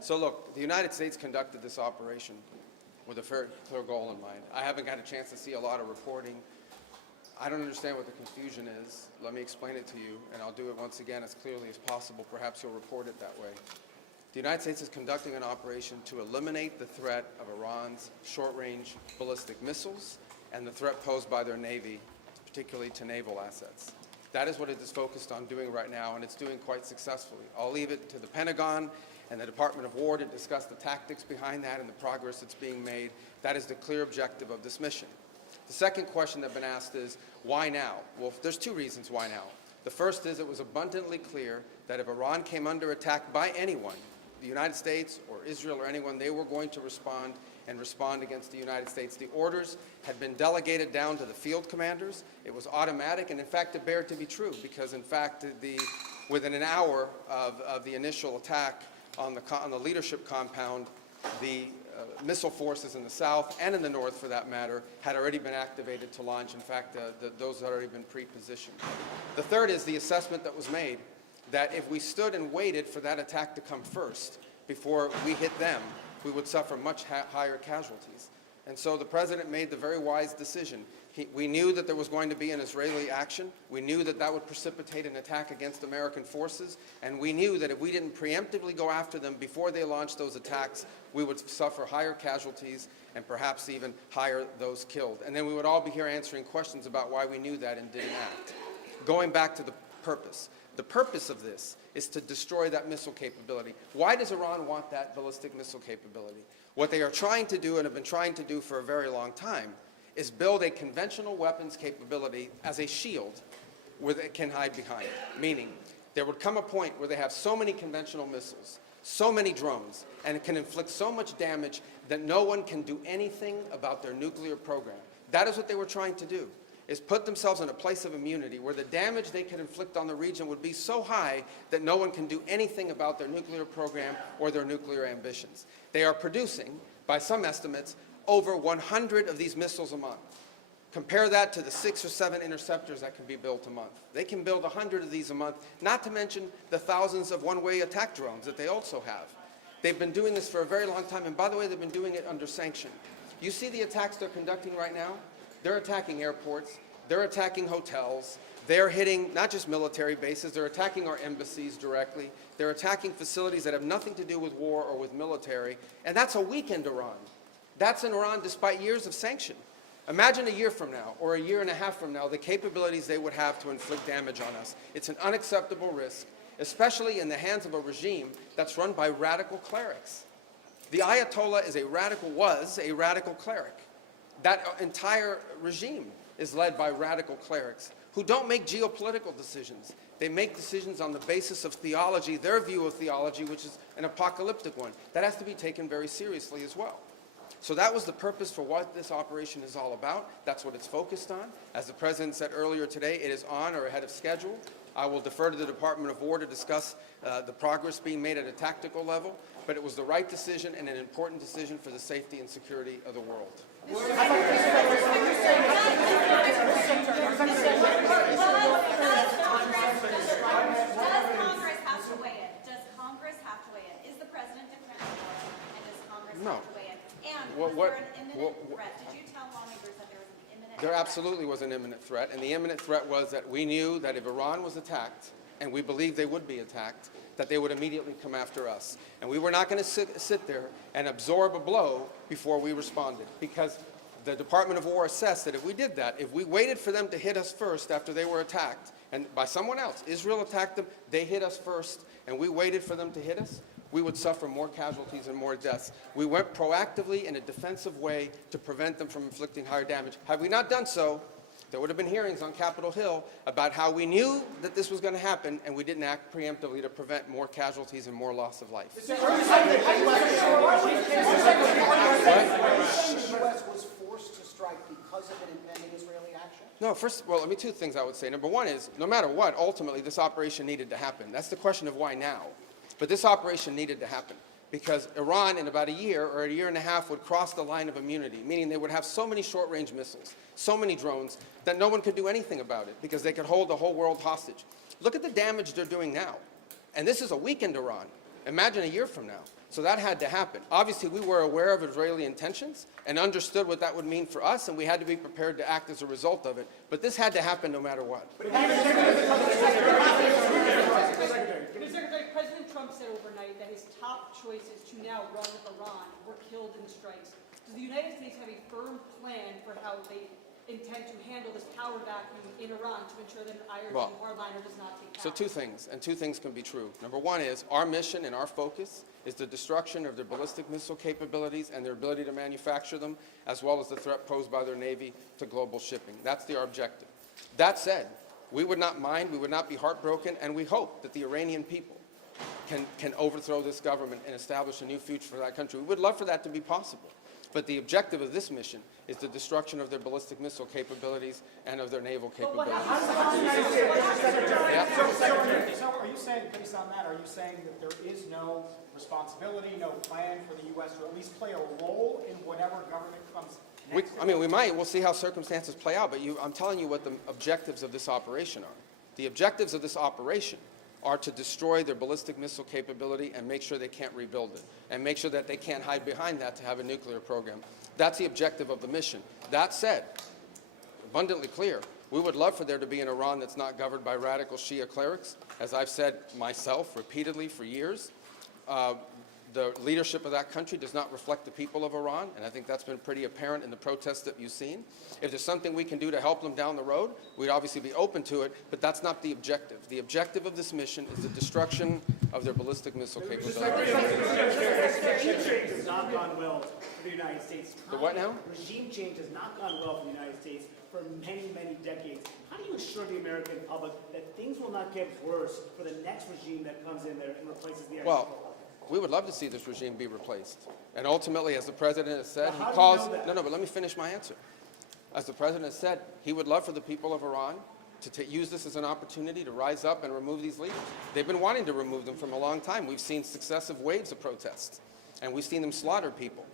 So look, the United States conducted this operation with a very clear goal in mind. I haven't got a chance to see a lot of reporting. I don't understand what the confusion is. Let me explain it to you, and I'll do it once again as clearly as possible. Perhaps you'll report it that way. The United States is conducting an operation to eliminate the threat of Iran's short-range ballistic missiles and the threat posed by their Navy, particularly to naval assets. That is what it is focused on doing right now, and it's doing quite successfully. I'll leave it to the Pentagon and the Department of War to discuss the tactics behind that and the progress that's being made. That is the clear objective of this mission. The second question that's been asked is, why now? Well, there's two reasons why now. The first is it was abundantly clear that if Iran came under attack by anyone, the United States or Israel or anyone, they were going to respond and respond against the United States. The orders had been delegated down to the field commanders. It was automatic, and in fact, it bared to be true, because in fact, within an hour of the initial attack on the leadership compound, the missile forces in the south and in the north, for that matter, had already been activated to launch. In fact, those had already been pre-positioned. The third is the assessment that was made that if we stood and waited for that attack to come first before we hit them, we would suffer much higher casualties. And so the President made the very wise decision. We knew that there was going to be an Israeli action. We knew that that would precipitate an attack against American forces. And we knew that if we didn't preemptively go after them before they launched those attacks, we would suffer higher casualties and perhaps even higher those killed. And then we would all be here answering questions about why we knew that and didn't act. Going back to the purpose. The purpose of this is to destroy that missile capability. Why does Iran want that ballistic missile capability? What they are trying to do and have been trying to do for a very long time is build a conventional weapons capability as a shield where they can hide behind. Meaning, there would come a point where they have so many conventional missiles, so many drones, and it can inflict so much damage that no one can do anything about their nuclear program. That is what they were trying to do, is put themselves in a place of immunity where the damage they could inflict on the region would be so high that no one can do anything about their nuclear program or their nuclear ambitions. They are producing, by some estimates, over 100 of these missiles a month. Compare that to the 6 or 7 interceptors that can be built a month. They can build 100 of these a month, not to mention the thousands of one-way attack drones that they also have. They've been doing this for a very long time, and by the way, they've been doing it under sanction. You see the attacks they're conducting right now? They're attacking airports, they're attacking hotels, they're hitting not just military bases, they're attacking our embassies directly, they're attacking facilities that have nothing to do with war or with military, and that's a weakened Iran. That's in Iran despite years of sanction. Imagine a year from now, or a year and a half from now, the capabilities they would have to inflict damage on us. It's an unacceptable risk, especially in the hands of a regime that's run by radical clerics. The Ayatollah was a radical cleric. That entire regime is led by radical clerics who don't make geopolitical decisions. They make decisions on the basis of theology, their view of theology, which is an apocalyptic one. That has to be taken very seriously as well. So that was the purpose for what this operation is all about. That's what it's focused on. As the President said earlier today, it is on or ahead of schedule. I will defer to the Department of War to discuss the progress being made at a tactical level, but it was the right decision and an important decision for the safety and security of the world. Does Congress have to weigh it? Does Congress have to weigh it? Is the President declaring war, and does Congress have to weigh it? And was there an imminent threat? Did you tell lawmakers that there was an imminent threat? There absolutely was an imminent threat, and the imminent threat was that we knew that if Iran was attacked, and we believed they would be attacked, that they would immediately come after us. And we were not going to sit there and absorb a blow before we responded, because the Department of War assessed that if we did that, if we waited for them to hit us first after they were attacked, and by someone else, Israel attacked them, they hit us first, and we waited for them to hit us, we would suffer more casualties and more deaths. We went proactively in a defensive way to prevent them from inflicting higher damage. Had we not done so, there would have been hearings on Capitol Hill about how we knew that this was going to happen, and we didn't act preemptively to prevent more casualties and more loss of life. The U.S. was forced to strike because of an impending Israeli action? No, let me two things I would say. Number one is, no matter what, ultimately this operation needed to happen. That's the question of why now. But this operation needed to happen, because Iran in about a year or a year and a half would cross the line of immunity, meaning they would have so many short-range missiles, so many drones, that no one could do anything about it because they could hold the whole world hostage. Look at the damage they're doing now. And this is a weakened Iran. Imagine a year from now. So that had to happen. Obviously, we were aware of Israeli intentions and understood what that would mean for us, and we had to be prepared to act as a result of it. But this had to happen no matter what. Mr. Secretary, President Trump said overnight that his top choices to now run Iran were killed in strikes. Does the United States have a firm plan for how they intend to handle this power vacuum in Iran to ensure that an Iron hardliner does not take power? So two things, and two things can be true. Number one is our mission and our focus is the destruction of their ballistic missile capabilities and their ability to manufacture them, as well as the threat posed by their Navy to global shipping. That's our objective. That said, we would not mind, we would not be heartbroken, and we hope that the Iranian people can overthrow this government and establish a new future for that country. We would love for that to be possible. But the objective of this mission is the destruction of their ballistic missile capabilities and of their naval capabilities. So are you saying, based on that, are you saying that there is no responsibility, no plan for the U.S. to at least play a role in whatever government comes next? We might. We'll see how circumstances play out. But I'm telling you what the objectives of this operation are. The objectives of this operation are to destroy their ballistic missile capability and make sure they can't rebuild it, and make sure that they can't hide behind that to have a nuclear program. That's the objective of the mission. That said, abundantly clear, we would love for there to be an Iran that's not governed by radical Shia clerics. As I've said myself repeatedly for years, the leadership of that country does not reflect the people of Iran, and I think that's been pretty apparent in the protests that you've seen. If there's something we can do to help them down the road, we'd obviously be open to it, but that's not the objective. The objective of this mission is the destruction of their ballistic missile capabilities. Regime change has not gone well for the United States. The what now? Regime change has not gone well for the United States for many, many decades. How do you assure the American public that things will not get worse for the next regime that comes in there and replaces the Well, we would love to see this regime be replaced. And ultimately, as the president has said, Well, how he do you calls... know that? No, but let me finish my answer. As the president has said, he would love for the people of Iran to use this as an opportunity to rise up and remove these leaders. They've been wanting to remove them from a long time. We've seen successive waves of protests, and we've seen them slaughter people,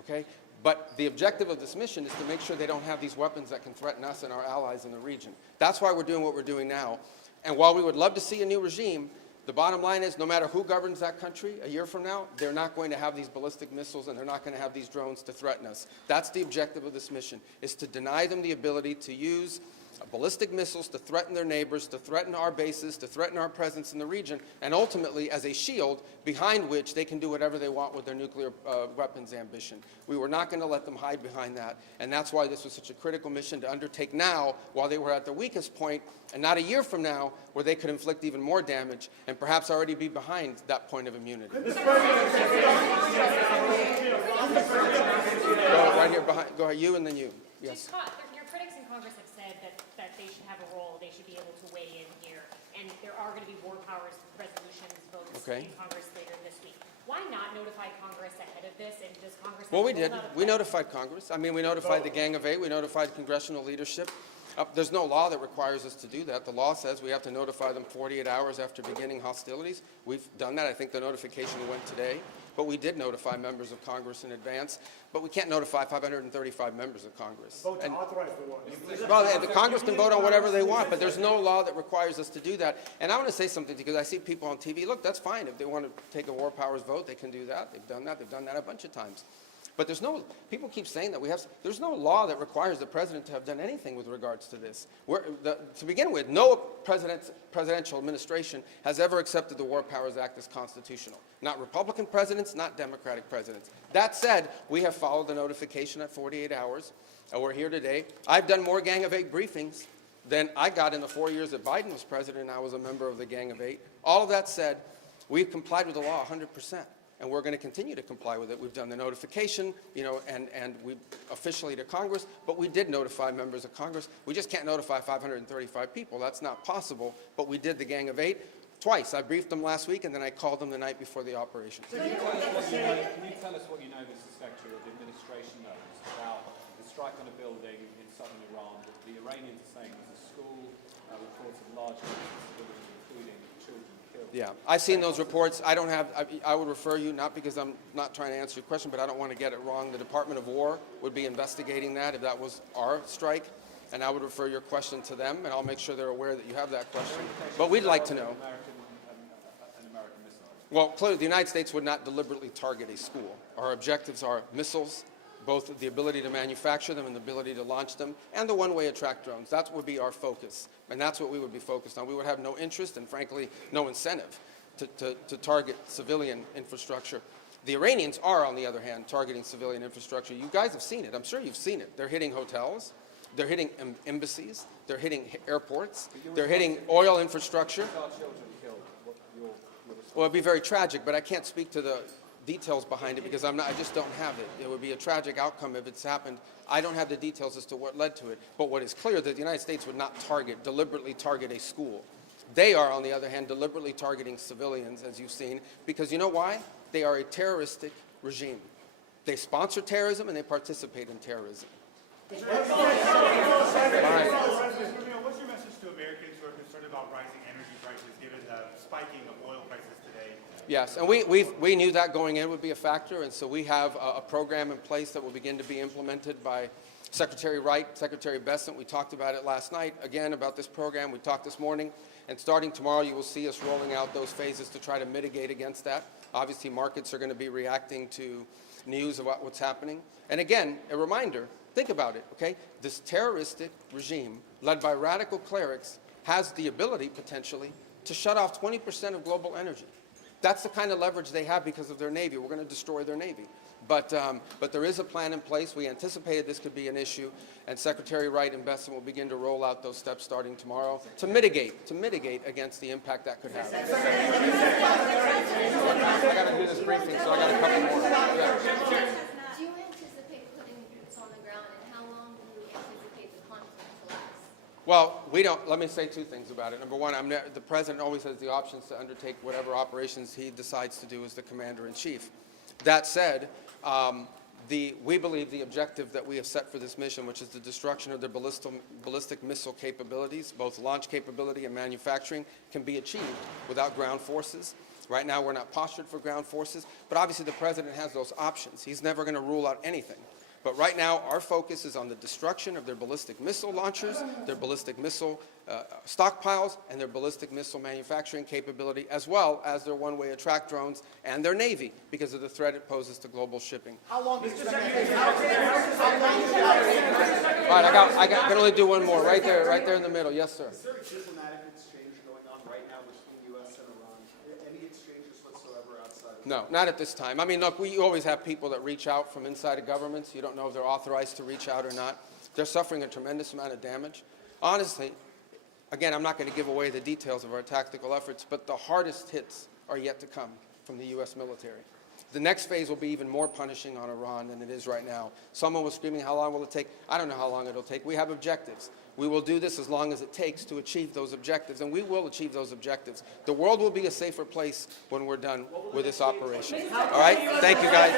okay? But the objective of this mission is to make sure they don't have these weapons that can threaten us and our allies in the region. That's why we're doing what we're doing now. And while we would love to see a new regime, the bottom line is no matter who governs that country a year from now, they're not going to have these ballistic missiles and they're not going to have these drones to threaten us. That's the objective of this mission, is to deny them the ability to use ballistic missiles to threaten their neighbors, to threaten our bases, to threaten our presence in the region, and ultimately as a shield behind which they can do whatever they want with their nuclear weapons ambition. We were not going to let them hide behind that, and that's why this was such a critical mission to undertake now while they were at their weakest point, and not a year from now where they could inflict even more damage and perhaps already be behind that point of immunity. Go right here behind, go ahead, you and then you. Yes. Your critics in Congress have said that they should have a role, they should be able to weigh in here, and there are going to be war powers resolutions votes in Congress later this week. Why not notify Congress ahead of this, and does Congress... Well, we did. We notified Congress. I mean, we notified the Gang of Eight. We notified congressional leadership. There's no law that requires us to do that. The law says we have to notify them 48 hours after beginning hostilities. We've done that. I think the notification went today. But we did notify members of Congress in advance. But we can't notify 535 members of Congress. vote to authorize the war? Well, the Congress can vote on whatever they want, but there's no law that requires us to do that. And I want to say something, because I see people on TV, look, that's fine. If they want to take a war powers vote, they can do that. They've done that. They've done that a bunch of times. But there's no, people keep saying that there's no law that requires the president to have done anything with regards to this. To begin with, no presidential administration has ever accepted the War Powers Act as constitutional. Not Republican presidents, not Democratic presidents. That said, we have followed the notification at 48 hours. We're here today. I've done more Gang of Eight briefings than I got in the 4 years that Biden was president and I was a member of the Gang of Eight. All of that said, we've complied with the law 100%. And we're going to continue to comply with it. We've done the notification, and we officially to Congress, but we did notify members of Congress. We just can't notify 535 people. That's not possible, but we did the Gang of Eight twice. I briefed them last week, and then I called them the night before the operation. Can you tell us what you know, Mr. Secretary, of the administration knows about the strike on a building in southern Iran that the Iranians are saying was a school, reports of large civilians, including children killed? Yeah, I've seen those reports. I would refer you, not because I'm not trying to answer your question, but I don't want to get it wrong. The Department of War would be investigating that if that was our strike, and I would refer your question to them, and I'll make sure they're aware that you have that question. But we'd like to know. An American missile. Well, clearly, the United States would not deliberately target a school. Our objectives are missiles, both the ability to manufacture them and the ability to launch them, and the one-way attract drones. That would be our focus, and that's what we would be focused on. We would have no interest and, frankly, no incentive to target civilian infrastructure. The Iranians are, on the other hand, targeting civilian infrastructure. You guys have seen it. I'm sure you've seen it. They're hitting hotels. They're hitting embassies. They're hitting airports. They're hitting oil infrastructure. Our children killed. What your Well, it'd be very tragic, but I can't speak to the details behind it because I just don't have it. It would be a tragic outcome if it's happened. I don't have the details as to what led to it. But what is clear is that the United States would not deliberately target a school. They are, on the other hand, deliberately targeting civilians, as you've seen, because you know why? They are a terroristic regime. They sponsor terrorism and they participate in terrorism. President Rubio, what's your message to Americans who are concerned about rising energy prices given the spiking of oil prices today? Yes, and we knew that going in would be a factor, and so we have a program in place that will begin to be implemented by Secretary Wright, Secretary Bessent. We talked about it last night, again, about this program. We talked this morning, and starting tomorrow, you will see us rolling out those phases to try to mitigate against that. Obviously, markets are going to be reacting to news about what's happening. And again, a reminder, think about it, okay? This terroristic regime, led by radical clerics, has the ability, potentially, to shut off 20% of global energy. That's the kind of leverage they have because of their Navy. We're going to destroy their Navy. But there is a plan in place. We anticipated this could be an issue, and Secretary Wright and Bessent will begin to roll out those steps starting tomorrow to mitigate against the impact that could have. I got to do this briefing, so I got a couple more. Yeah. Do you anticipate putting boots on the ground, and how long do you anticipate the conflict to last? Well, we don't. Let me say two things about it. Number one, the president always has the options to undertake whatever operations he decides to do as the commander-in-chief. That said, we believe the objective that we have set for this mission, which is the destruction of their ballistic missile capabilities, both launch capability and manufacturing, can be achieved without ground forces. Right now, we're not postured for ground forces, but obviously the president has those options. He's never going to rule out anything. But right now, our focus is on the destruction of their ballistic missile launchers, their ballistic missile stockpiles, and their ballistic missile manufacturing capability, as well as their one-way attract drones and their Navy, because of the threat it poses to global shipping. How long do you expect All right, I can only do one more, right there in the middle. Yes, sir. Is there a diplomatic exchange going on right now between the U.S. and Iran? Any exchanges whatsoever outside of No, not at this time. I mean, look, we always have people that reach out from inside of governments. You don't know if they're authorized to reach out or not. They're suffering a tremendous amount of damage. Honestly, again, I'm not going to give away the details of our tactical efforts, but the hardest hits are yet to come from the U.S. military. The next phase will be even more punishing on Iran than it is right now. Someone was screaming, how long will it take? I don't know how long it'll take. We have objectives. We will do this as long as it takes to achieve those objectives, and we will achieve those objectives. The world will be a safer place when we're done with this operation. All right? Thank you, guys.